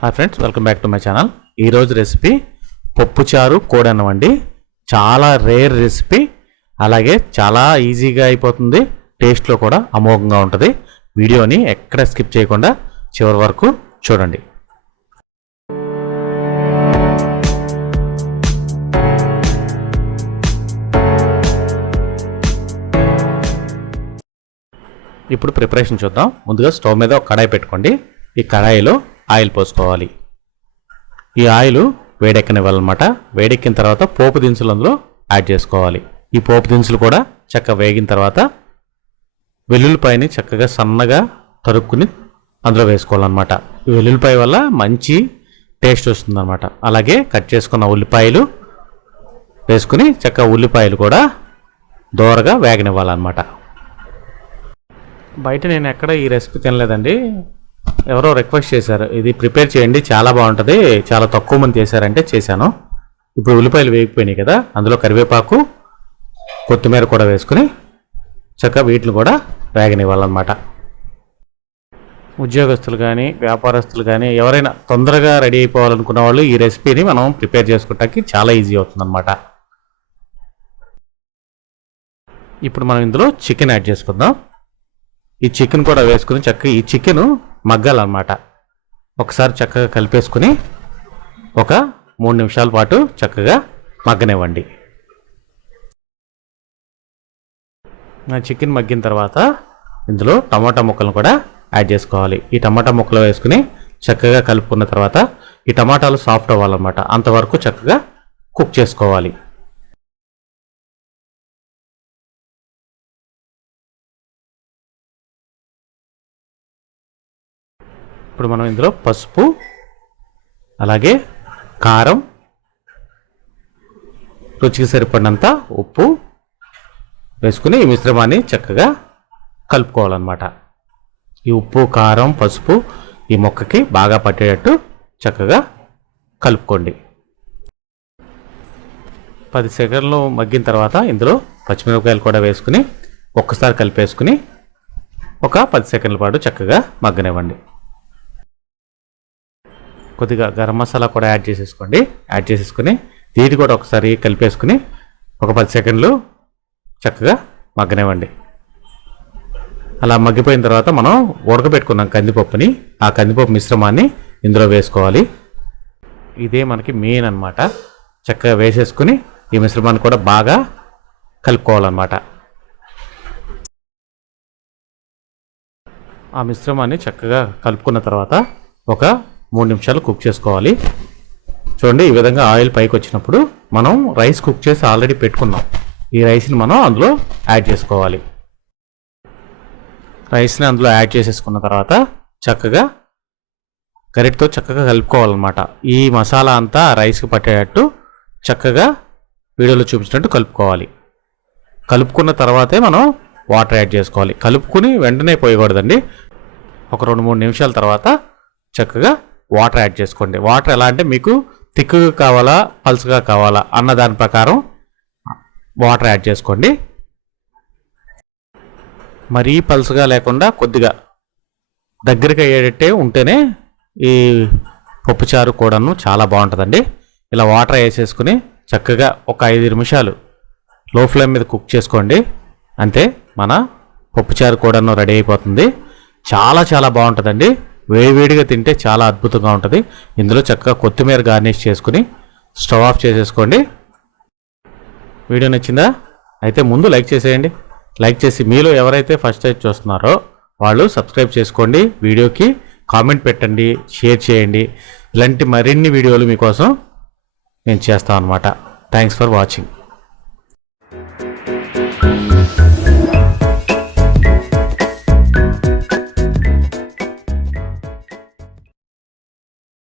Hi friends, welcome back to my channel. ఈరోజు recipe పప్పుచారు కోడన్నం అండి. చాలా రేర్ రెసిపీ, అలాగే చాలా ఈజీగా అయిపోతుంది, టేస్ట్లో కూడా అమోఘంగా ఉంటుంది. వీడియోని ఎక్కడ స్కిప్ చేయకుండా చివరి వరకు చూడండి. ఇప్పుడు ప్రిపరేషన్ చూద్దాం. ముందుగా స్టవ్ మీద ఒక కడాయి పెట్టుకోండి. ఈ కడాయిలో ఆయిల్ పోసుకోవాలి. ఈ ఆయిల్ వేడెక్కనివ్వాలన్నమాట. వేడెక్కిన తర్వాత పోపు దినుసులు అందులో యాడ్ చేసుకోవాలి. ఈ పోపు దినుసులు కూడా చక్కగా వేగిన తర్వాత వెల్లుల్లిపాయని చక్కగా సన్నగా తరుక్కుని అందులో వేసుకోవాలన్నమాట. ఈ వెల్లుల్లిపాయ వల్ల మంచి టేస్ట్ వస్తుందన్నమాట. అలాగే కట్ చేసుకున్న ఉల్లిపాయలు వేసుకుని చక్కగా ఉల్లిపాయలు కూడా దోరగా వేగనివ్వాలన్నమాట. బయట నేను ఎక్కడ ఈ రెసిపీ తినలేదండి. ఎవరో రిక్వెస్ట్ చేశారు, ఇది ప్రిపేర్ చేయండి, చాలా బాగుంటుంది, చాలా తక్కువ మంది చేశారంటే చేశాను. ఇప్పుడు ఉల్లిపాయలు వేగిపోయినాయి కదా, అందులో కరివేపాకు, కొత్తిమీర కూడా వేసుకుని చక్కగా వీటిని కూడా వేగనివ్వాలన్నమాట. ఉద్యోగస్తులు కానీ వ్యాపారస్తులు కానీ ఎవరైనా తొందరగా రెడీ అయిపోవాలనుకున్న వాళ్ళు ఈ రెసిపీని మనం ప్రిపేర్ చేసుకోవటానికి చాలా ఈజీ అవుతుందన్నమాట. ఇప్పుడు మనం ఇందులో చికెన్ యాడ్ చేసుకుందాం. ఈ చికెన్ కూడా వేసుకుని చక్కగా ఈ చికెన్ మగ్గాలన్నమాట. ఒకసారి చక్కగా కలిపేసుకుని ఒక 3 నిమిషాల పాటు చక్కగా మగ్గనివ్వండి. చికెన్ మగ్గిన తర్వాత ఇందులో టమాటా ముక్కలను కూడా యాడ్ చేసుకోవాలి. ఈ టమాటా ముక్కలు వేసుకుని చక్కగా కలుపుకున్న తర్వాత ఈ టమాటాలు సాఫ్ట్ అవ్వాలన్నమాట. అంతవరకు చక్కగా కుక్ చేసుకోవాలి. ఇప్పుడు మనం ఇందులో పసుపు, అలాగే కారం, రుచికి సరిపడినంత ఉప్పు వేసుకుని ఈ మిశ్రమాన్ని చక్కగా కలుపుకోవాలన్నమాట. ఈ ఉప్పు, కారం, పసుపు ఈ మొక్కకి బాగా పట్టేటట్టు చక్కగా కలుపుకోండి. 10 సెకండ్లు మగ్గిన తర్వాత ఇందులో పచ్చిమిరపకాయలు కూడా వేసుకుని ఒక్కసారి కలిపేసుకుని ఒక 10 సెకండ్ల పాటు చక్కగా మగ్గనివ్వండి. కొద్దిగా గరం మసాలా కూడా యాడ్ చేసేసుకోండి. యాడ్ చేసేసుకుని దీన్ని కూడా ఒకసారి కలిపేసుకుని ఒక 10 సెకండ్లు చక్కగా మగ్గనివ్వండి. అలా మగ్గిపోయిన తర్వాత మనం ఉడకబెట్టుకున్నాం కందిపప్పుని, ఆ కందిపప్పు మిశ్రమాన్ని ఇందులో వేసుకోవాలి. ఇదే మనకి మెయిన్ అన్నమాట. చక్కగా వేసేసుకుని ఈ మిశ్రమాన్ని కూడా బాగా కలుపుకోవాలన్నమాట. ఆ మిశ్రమాన్ని చక్కగా కలుపుకున్న తర్వాత ఒక 3 నిమిషాలు కుక్ చేసుకోవాలి. చూడండి, ఈ విధంగా ఆయిల్ పైకి వచ్చినప్పుడు మనం రైస్ కుక్ చేసి ఆల్రెడీ పెట్టుకున్నాం. ఈ రైస్ని మనం అందులో యాడ్ చేసుకోవాలి. రైస్ని అందులో యాడ్ చేసేసుకున్న తర్వాత చక్కగా గరిటతో చక్కగా కలుపుకోవాలన్నమాట. ఈ మసాలా అంతా రైస్కి పట్టేటట్టు చక్కగా వీడియోలో చూపించినట్టు కలుపుకోవాలి. కలుపుకున్న తర్వాతే మనం వాటర్ యాడ్ చేసుకోవాలి. కలుపుకుని వెంటనే పోయకూడదండి. ఒక 2-3 నిమిషాల తర్వాత చక్కగా వాటర్ యాడ్ చేసుకోండి. వాటర్ ఎలా అంటే మీకు థిక్గా కావాలా, పల్స్గా కావాలా అన్న దాని ప్రకారం వాటర్ యాడ్ చేసుకోండి. మరీ పల్స్గా లేకుండా కొద్దిగా దగ్గరికి అయ్యేటట్టే ఉంటేనే ఈ పప్పుచారు కూడాను చాలా బాగుంటుందండి. ఇలా వాటర్ వేసేసుకుని చక్కగా ఒక 5 నిమిషాలు లో ఫ్లేమ్ మీద కుక్ చేసుకోండి. అంతే, మన పప్పుచారు కూడాను రెడీ అయిపోతుంది. చాలా చాలా బాగుంటుందండి. వేడివేడిగా తింటే చాలా అద్భుతంగా ఉంటుంది. ఇందులో చక్కగా కొత్తిమీర గార్నిష్ చేసుకుని స్టవ్ ఆఫ్ చేసేసుకోండి. వీడియో నచ్చిందా? అయితే ముందు లైక్ చేసేయండి. లైక్ చేసి మీలో ఎవరైతే ఫస్ట్ టైం చూస్తున్నారో వాళ్ళు సబ్స్క్రైబ్ చేసుకోండి. వీడియోకి కామెంట్ పెట్టండి, షేర్ చేయండి. ఇలాంటి మరిన్ని వీడియోలు మీకోసం నేను చేస్తాను అన్నమాట. Thanks for watching.